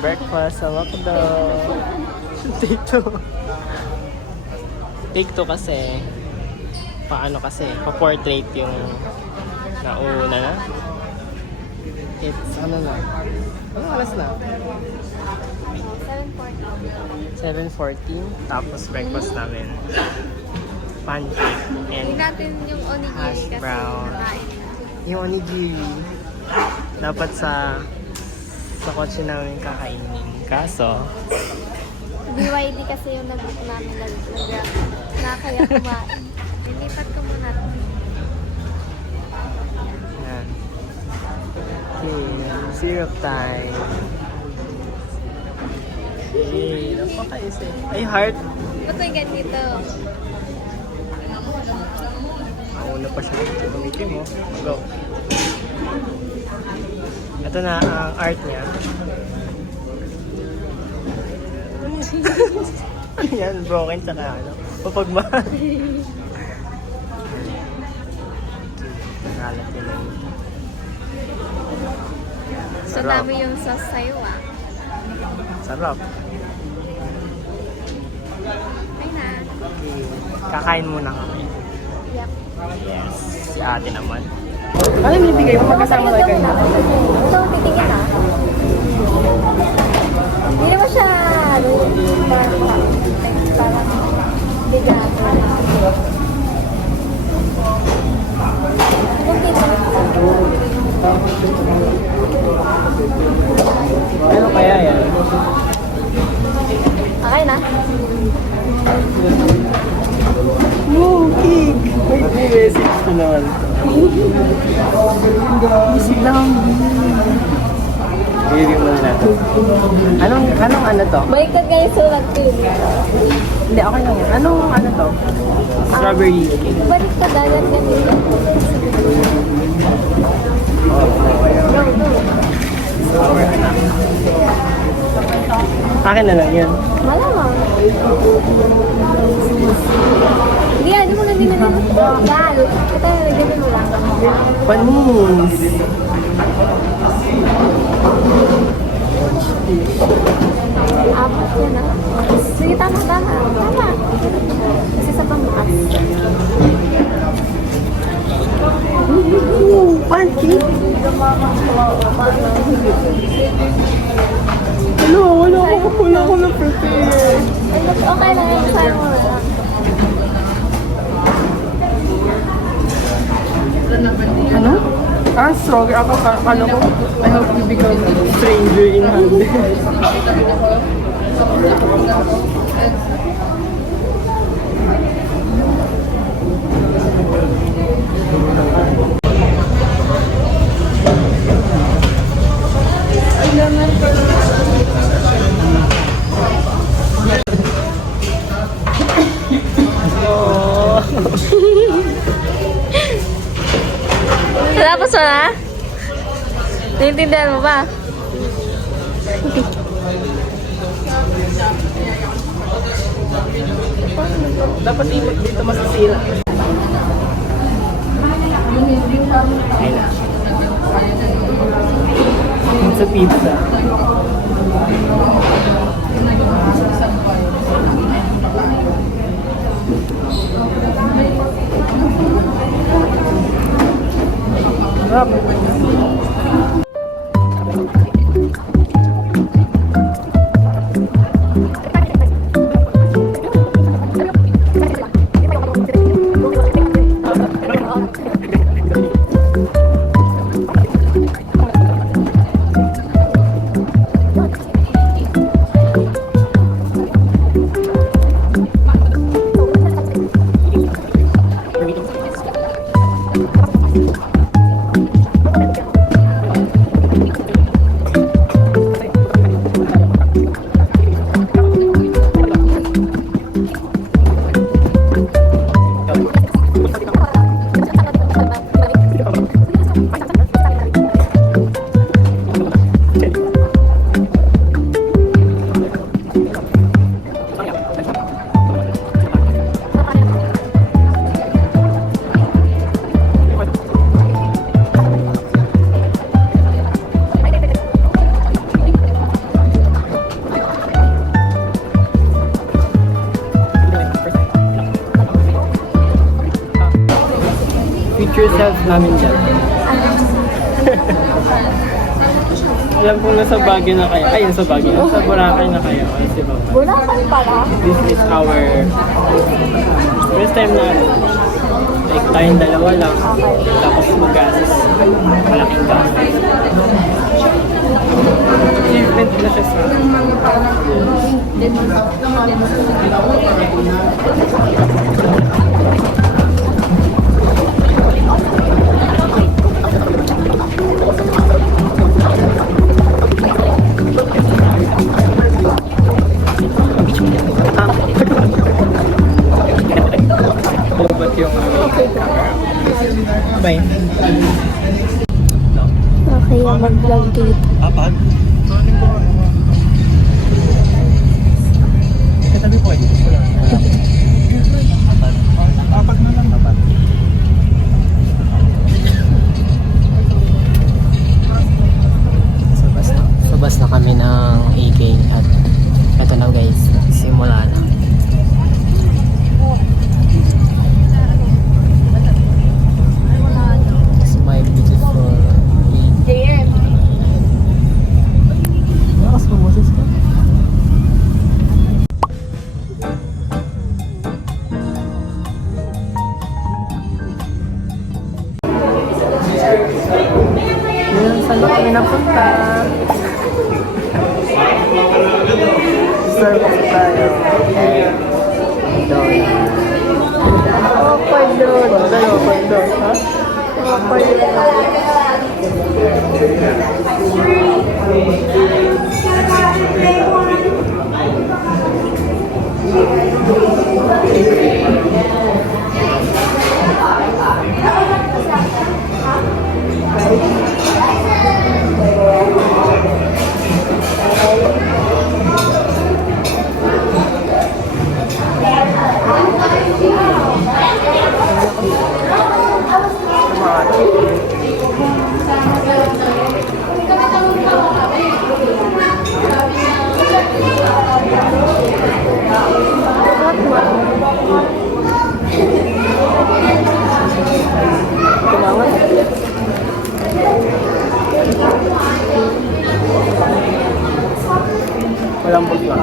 Breakfast sa McDo. Take 2. Take 2 kasi pa-portrait yung nauna na. It's ano na? Anong oras na? 7:14. Tapos breakfast namin. Pancake and natin yung onigiri hash kasi brown. nakain. Yung onigiri dapat sa kotse namin kakainin. Kaso BYD kasi yung nag-book namin na kaya kumain. Nilipat ko muna. yan. Okay, syrup time. Yay, napaka-easy. Ay, heart. Ba't may ganito? Mauna pa siya dito. Gamitin mo. Go. Ito na ang art niya. Yan, broken tsaka ano. Papagmahal. Nagalat yun lang. So, dami yung sauce sa'yo ah. Sarap. Ay na. Okay. Kakain muna kami. Yep. Yes. Si ate naman. Ano yung ibigay mo? Magkasama tayo kayo. Ito, titingin ah. Hindi naman siya, parang bigyan. Ano kaya yan? Okay na. No, cake! May message ko naman. Easy lang. Hindi mo na. Anong ano to? Balik ka guys, sulat ko yun. Hindi, okay lang yan. Anong ano to? Strawberry cake. Balik ka dagat na nila. Sour anak. Akin na lang yan. Malamang. Hindi mo na din na din. Yan. Ito yung nagdito mo lang. Panis. Apat yan ah. Sige, tama. Kasi sa pangbukas. Pancake. Wala ko na prepare. Okay lang yung sa'yo mo na lang. Ano? Stronger ako. Kala ko, I hope to become stranger in hand. Tapos na? Naintindihan mo ba? Dapat ikot dito masasira. Ayun na. Sa pizza. Sarap. future self namin dyan. Alam ko nasa Baguio na kayo. Ay, nasa Baguio. Nasa Boracay na kayo. Di ba? Boracay pala? This is our first time na like tayong dalawa lang. Tapos mag-gastos. Malaking gastos. Achievement na siya sa... Ba't yung... Bye. Okay, yung mag-vlog dito. Apat? Katabi po ito. Apat na lang apat. Sabas na kami ng AK at ito na guys, simula na. It's my beautiful JM. Lakas mo boses ka? Ngayon, saan na kami napunta? Service tayo. Doon. Oh, pwede doon. Dalawa pwede doon, ha? Oh, pwede doon. Walang bugla.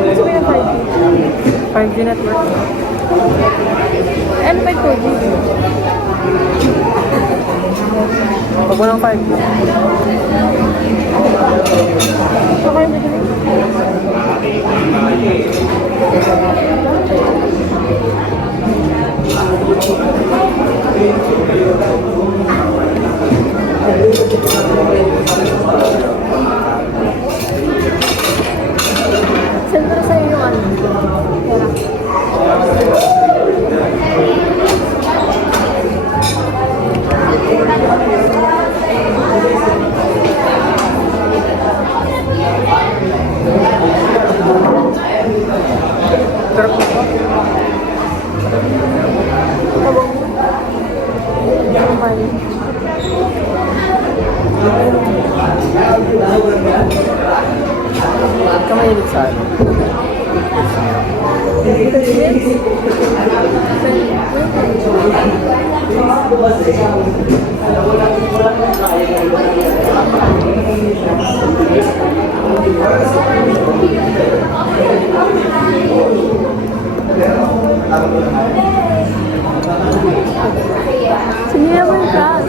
Gusto mo yung 5G? 5G network? Ano ba 4G? Pag walang 5G. Okay, send ko na sa'yo yung ano. Sarap ito. Tabong. Naman. Kamahilig sa ano? Siniya mo yung class.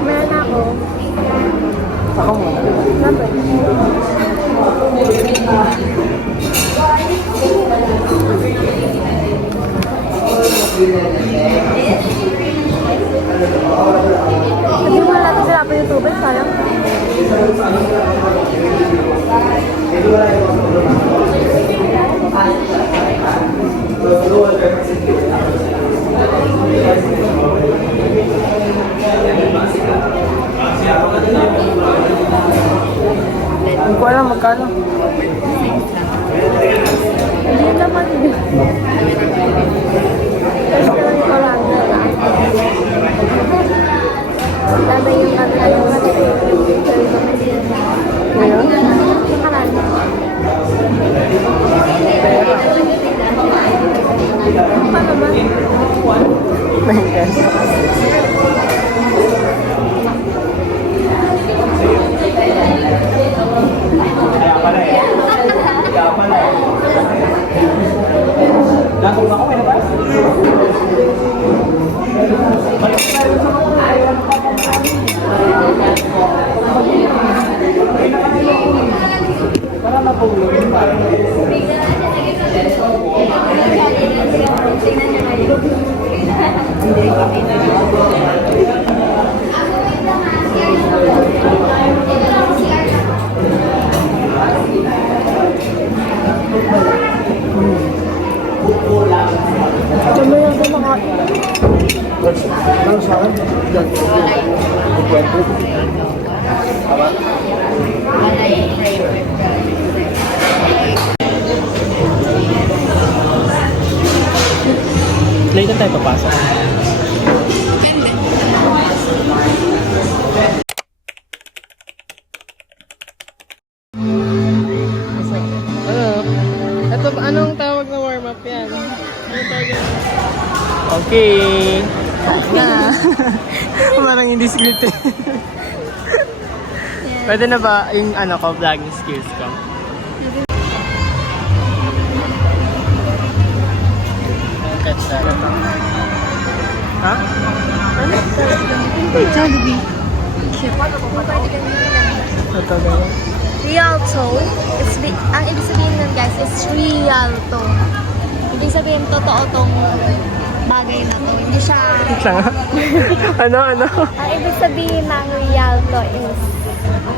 Meron ako. Ako mo. Number. Hindi mo natin sila pa yung tubig, sayang. Hindi ko alam magkano. Hindi naman yun. Kasi naman ito lang. Dada yung ano yung Ngayon? makalan. Pa naman. Maintenance. Kaya pala eh. Kaya pala eh. Nakong ako, may nabas? Para matulog. Diyan mo yung kumakain. Ano sa akin? Yan. Kwento. Late na tayo papasok. Ito, anong tawag na warm-up yan? Anong tawag yan? Okay. Na. Parang hindi scripted. Pwede na ba yung ano ko, vlogging skills ko? Catch that. Ha? Jollibee. Ito gano'n. Rialto. Ang ibig sabihin nun guys is Rialto. Ibig sabihin totoo tong bagay na to. Hindi siya... Ano? Ang ibig sabihin ng Rialto is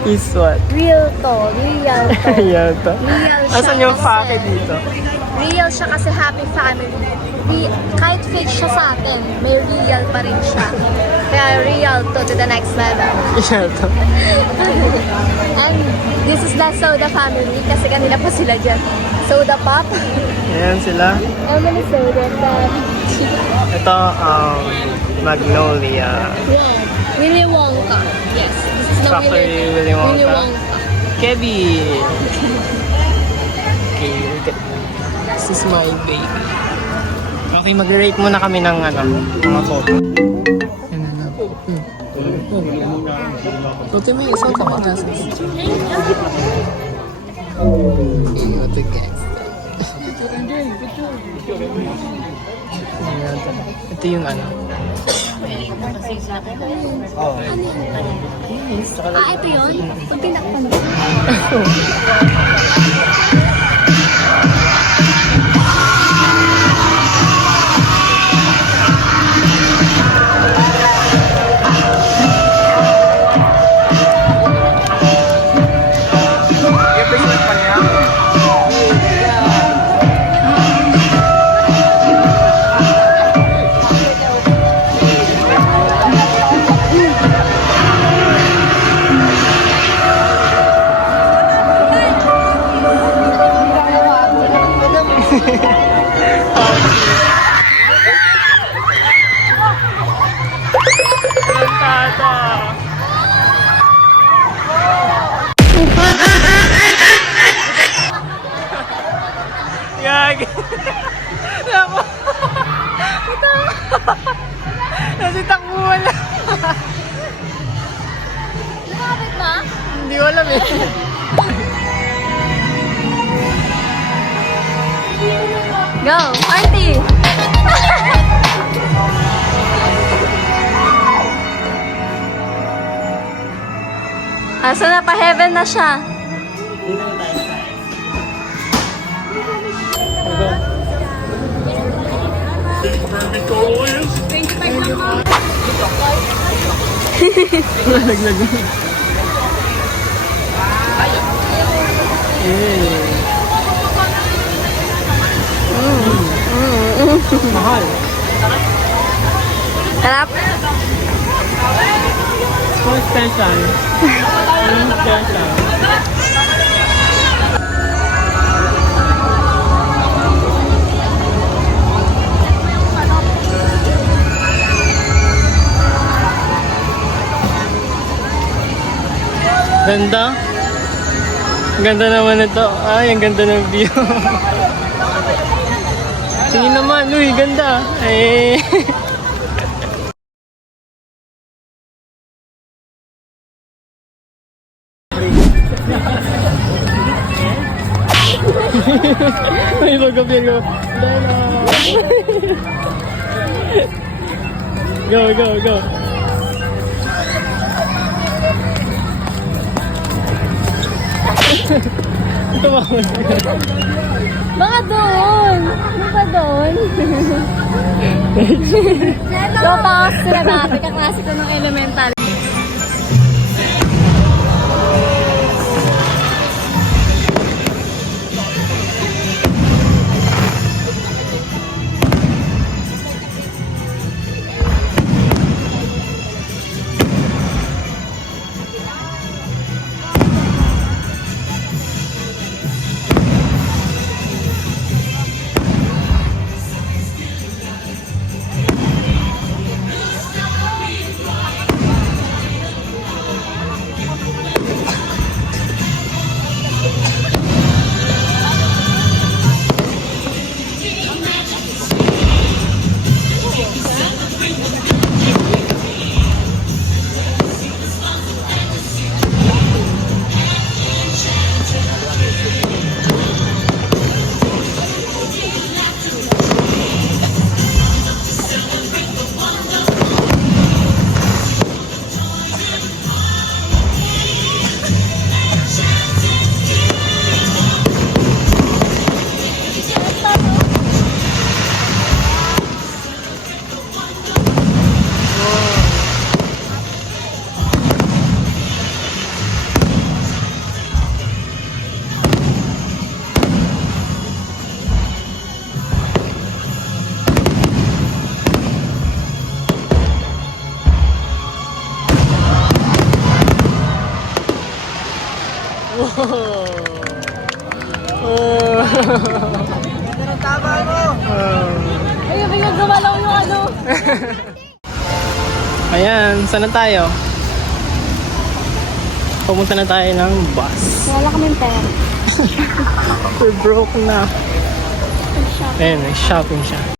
Is what? Rialto. Yan to. Real siya Asan yung kasi- pake dito? Real siya kasi happy family. Kahit fake siya sa atin, may real pa rin siya. Kaya Rialto to the next level. Yan to. And this is the Soda family kasi kanila pa sila dyan. Soda Pop. Ayan sila. Emily Soda Pop. Ito, Magnolia. Wow. Willy Wonka. Yes. This is the Factory Willy Wonka. Willy Wonka. Kevin. Okay, look at this is my baby. Okay, mag-rate muna kami ng ano, mga photo. Yan na. Buti may isang kamatas. Ito guys. Ito yung ano. Ito yun? Pag tinakpan mo. Gagi. Nako. Kasi takbuhan na. Lumapit na? Hindi ko alam eh. Go! Party! Asa na pa heaven na siya? Thank you. Nalaglag na. Mahal. Sarap. So special. Special. Ganda. Ganda naman ito. Ay, ang ganda ng view. Tingin naman, uy, ganda. Eh. Ay, mag-appear ko. Go, go, go. Ito ba? Baka doon. Baka doon. Go pa ako sila dati. Kaklase ko ng elemental. Ayun, biglang gumalaw yung ano. Ayan, saan na tayo? Pumunta na tayo ng bus. Wala kaming pera. We're broke na. Ayan, may shopping siya.